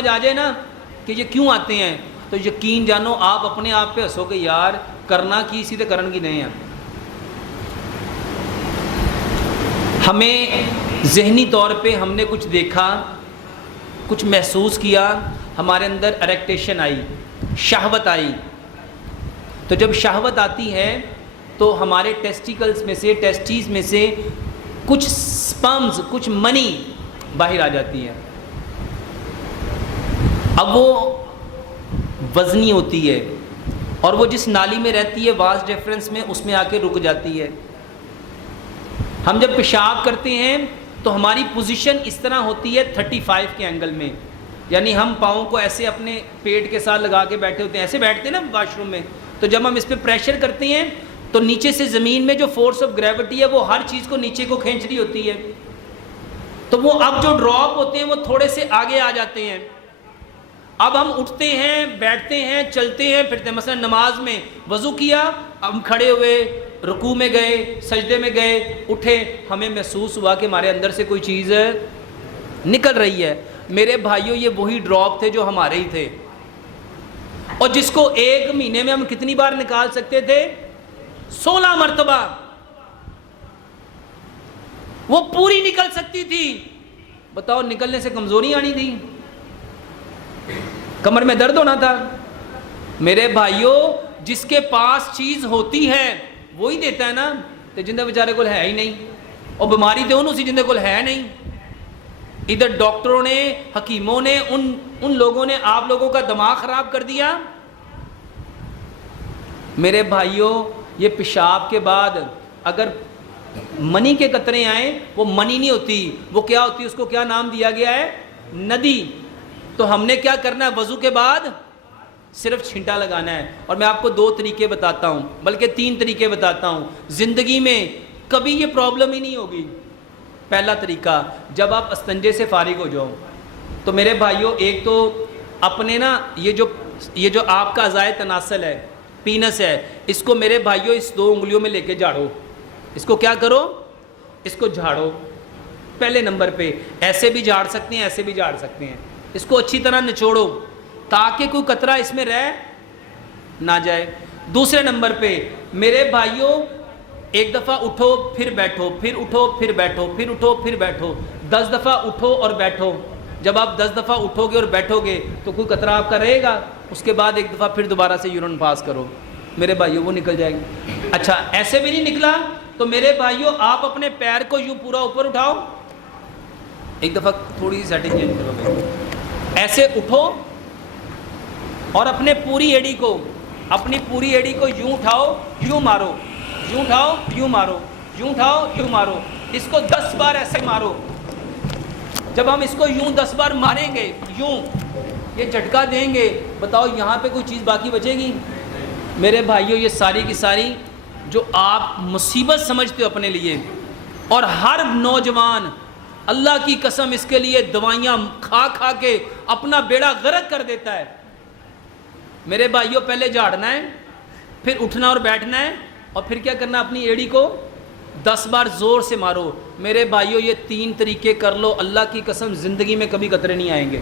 سمجھ آ جائے نا کہ یہ کیوں آتے ہیں تو یقین جانو آپ اپنے آپ پہ ہنسو کہ یار کرنا کی سیدھے کرن کی نہیں ہیں. ہمیں ذہنی طور پہ ہم نے کچھ دیکھا، کچھ محسوس کیا، ہمارے اندر اریکٹیشن آئی، شہوت آئی. تو جب شہوت آتی ہے تو ہمارے ٹیسٹیکلز میں سے، ٹیسٹیز میں سے کچھ سپرمز، کچھ منی باہر آ جاتی ہے. اب وہ وزنی ہوتی ہے اور وہ جس نالی میں رہتی ہے واس ڈیفرنس میں، اس میں آ کے رک جاتی ہے. ہم جب پیشاب کرتے ہیں تو ہماری پوزیشن اس طرح ہوتی ہے 35 کے اینگل میں، یعنی ہم پاؤں کو ایسے اپنے پیٹ کے ساتھ لگا کے بیٹھے ہوتے ہیں، ایسے بیٹھتے ہیں نا واش روم میں. تو جب ہم اس پہ پریشر کرتے ہیں تو نیچے سے زمین میں جو فورس آف گریوٹی ہے وہ ہر چیز کو نیچے کو کھینچ رہی ہوتی ہے. تو وہ اب جو ڈراپ ہوتے ہیں وہ تھوڑے سے آگے آ جاتے ہیں. اب ہم اٹھتے ہیں، بیٹھتے ہیں، چلتے ہیں، پھرتے ہیں. مثلا نماز میں وضو کیا، ہم کھڑے ہوئے، رکوع میں گئے، سجدے میں گئے، اٹھے، ہمیں محسوس ہوا کہ ہمارے اندر سے کوئی چیز نکل رہی ہے. میرے بھائیوں یہ وہی ڈراپ تھے جو ہمارے ہی تھے، اور جس کو ایک مہینے میں ہم کتنی بار نکال سکتے تھے؟ 16 مرتبہ. وہ پوری نکل سکتی تھی. بتاؤ نکلنے سے کمزوری آنی تھی؟ کمر میں درد ہونا تھا؟ میرے بھائیوں جس کے پاس چیز ہوتی ہے وہی دیتا ہے نا. تو جندے بیچارے کو ہے ہی نہیں، اور بیماری تو انہوں سی جندے کو ہے نہیں. ادھر ڈاکٹروں نے، حکیموں نے، ان لوگوں نے آپ لوگوں کا دماغ خراب کر دیا. میرے بھائیوں یہ پیشاب کے بعد اگر منی کے قطرے آئیں، وہ منی نہیں ہوتی، وہ کیا ہوتی ہے؟ اس کو کیا نام دیا گیا ہے؟ ندی. تو ہم نے کیا کرنا ہے؟ وضو کے بعد صرف چھینٹا لگانا ہے. اور میں آپ کو 2 طریقے بتاتا ہوں، بلکہ 3 طریقے بتاتا ہوں. زندگی میں کبھی یہ پرابلم ہی نہیں ہوگی. پہلا طریقہ، جب آپ استنجے سے فارغ ہو جاؤ تو میرے بھائیوں ایک تو اپنے نا یہ جو آپ کا اعضائے تناسل ہے، پینس ہے، اس کو میرے بھائیوں اس 2 انگلیوں میں لے کے جھاڑو. اس کو کیا کرو؟ اس کو جھاڑو. پہلے نمبر پہ ایسے بھی جھاڑ سکتے ہیں، ایسے بھی جھاڑ سکتے ہیں. اس کو اچھی طرح نچوڑو تاکہ کوئی قطرہ اس میں رہ نہ جائے. دوسرے نمبر پہ میرے بھائیوں ایک دفعہ اٹھو پھر بیٹھو، پھر اٹھو پھر بیٹھو، پھر اٹھو پھر بیٹھو. 10 دفعہ اٹھو اور بیٹھو. جب آپ 10 دفعہ اٹھو گے اور بیٹھو گے تو کوئی قطرہ آپ کا رہے گا. اس کے بعد ایک دفعہ پھر دوبارہ سے یورین پاس کرو، میرے بھائیوں وہ نکل جائے گی. اچھا ایسے بھی نہیں نکلا تو میرے بھائیوں آپ اپنے پیر کو یوں پورا اوپر اٹھاؤ. ایک دفعہ تھوڑی سی سیٹنگ چینج کرو گے. ایسے اٹھو اور اپنی پوری ایڑی کو یوں اٹھاؤ، یوں مارو، یوں اٹھاؤ، یوں مارو، یوں اٹھاؤ، یوں مارو. اس کو 10 بار ایسے مارو. جب ہم اس کو یوں 10 بار ماریں گے، یوں یہ جھٹکا دیں گے، بتاؤ یہاں پہ کوئی چیز باقی بچے گی؟ میرے بھائیوں یہ ساری کی ساری جو آپ مصیبت سمجھتے ہو اپنے لیے، اور ہر نوجوان اللہ کی قسم اس کے لیے دوائیاں کھا کھا کے اپنا بیڑا غرق کر دیتا ہے. میرے بھائیوں پہلے جھاڑنا ہے، پھر اٹھنا اور بیٹھنا ہے، اور پھر کیا کرنا؟ اپنی ایڑی کو 10 بار زور سے مارو. میرے بھائیوں یہ 3 طریقے کر لو، اللہ کی قسم زندگی میں کبھی قطرے نہیں آئیں گے.